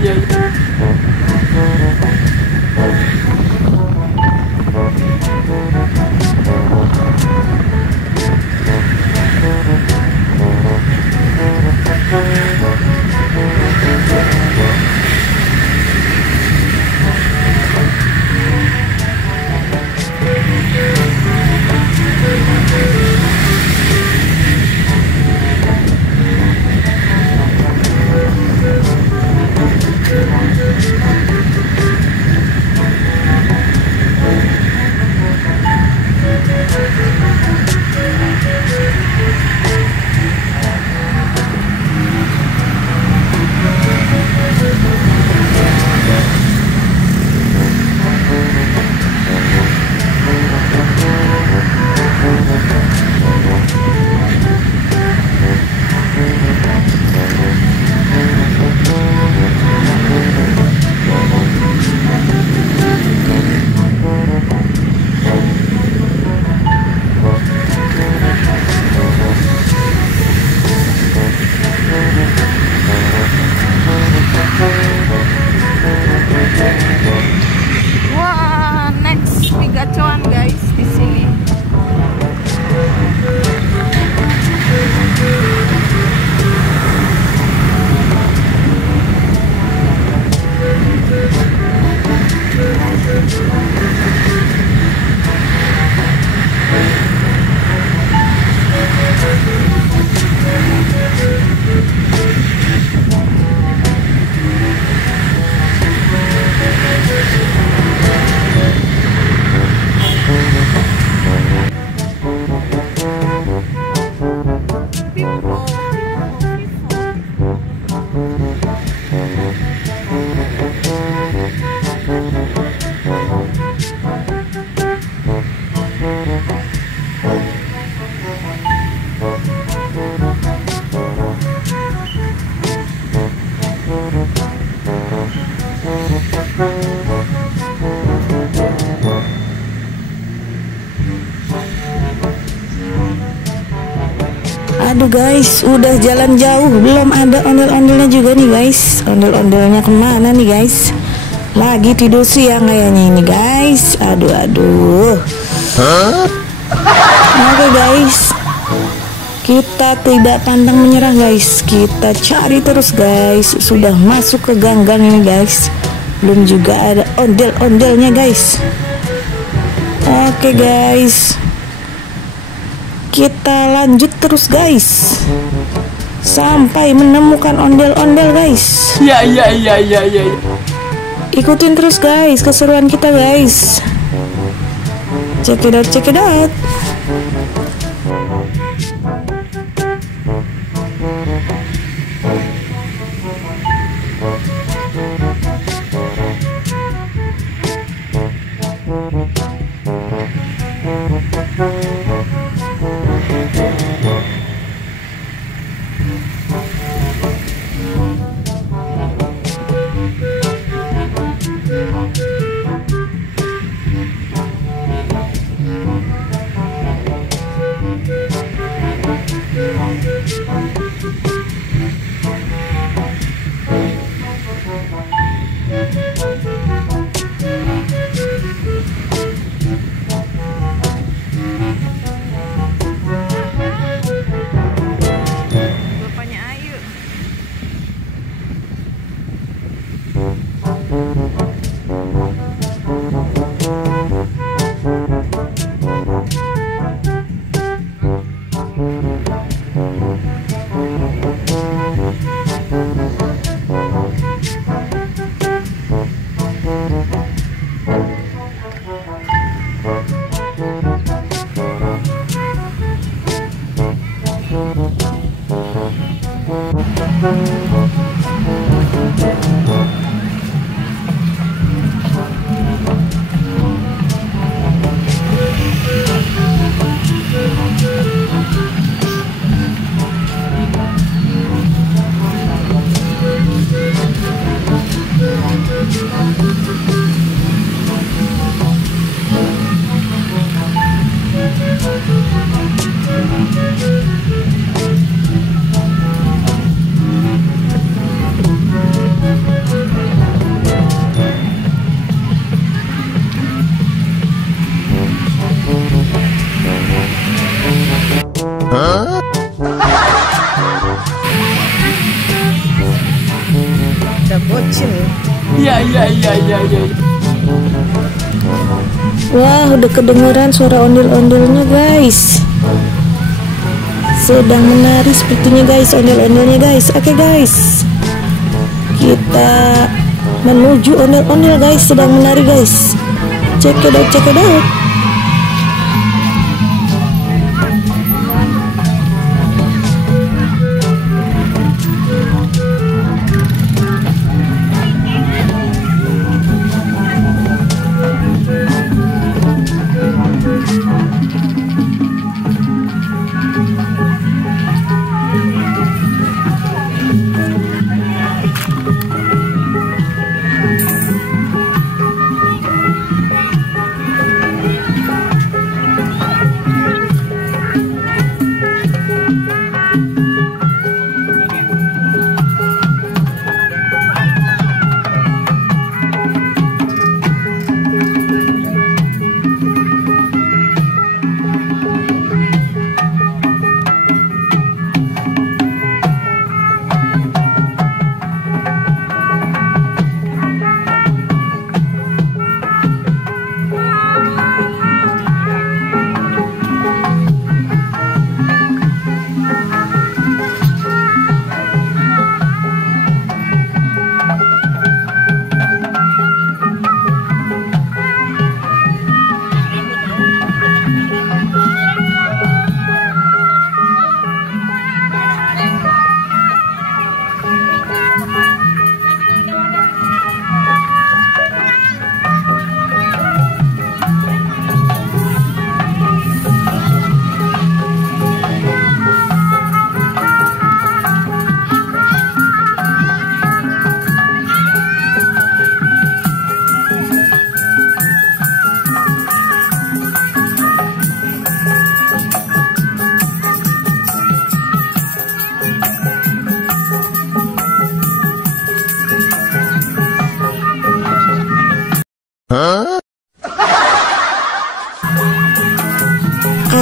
iya. Aduh guys, udah jalan jauh, belum ada ondel-ondelnya juga nih guys. Ondel-ondelnya kemana nih guys? Lagi tidur siang kayaknya ini guys. Aduh. Oke guys, kita tidak pantang menyerah guys. Kita cari terus guys. Sudah masuk ke gang-gang ini guys. Belum juga ada ondel-ondelnya guys. Oke guys, kita lanjut terus guys sampai menemukan ondel-ondel guys. Iya. Ikutin terus guys keseruan kita guys. Check it out. bocil. Iya. Wah, udah kedengeran suara ondel-ondelnya guys. Sedang menari sepertinya guys, ondel-ondelnya guys. Oke guys, kita menuju ondel-ondel guys, sedang menari guys. Check it out.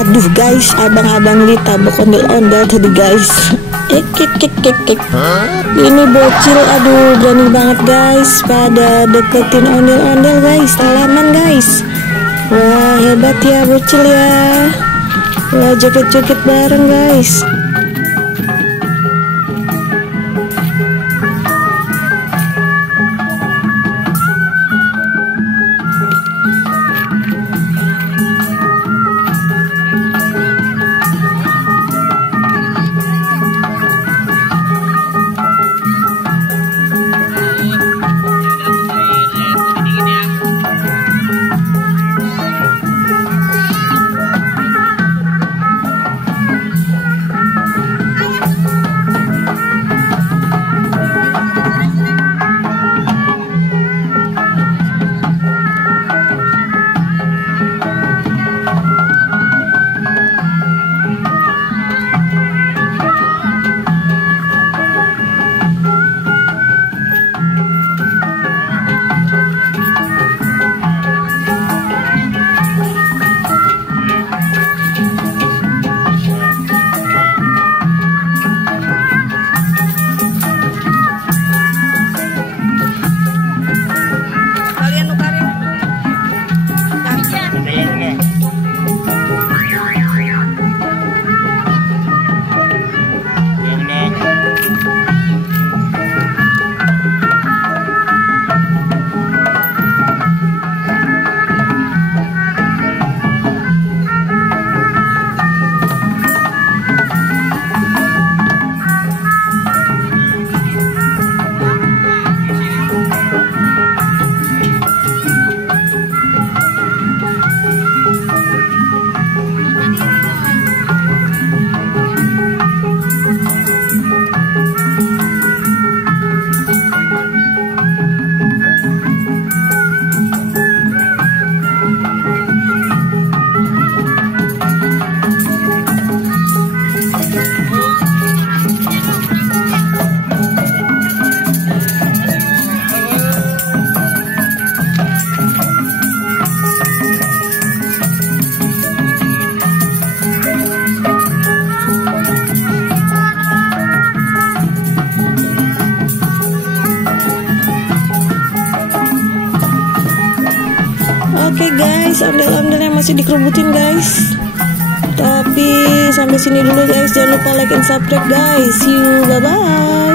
Aduh guys, abang-abang ditabrak ondel-ondel tadi guys. Ini bocil, aduh berani banget guys, pada deketin ondel-ondel guys, salaman guys. Wah hebat ya bocil ya. Wah joget-joget bareng guys. guys, ondel-ondelnya masih dikerubutin guys. Tapi sampai sini dulu guys, jangan lupa like and subscribe guys. See you, bye bye.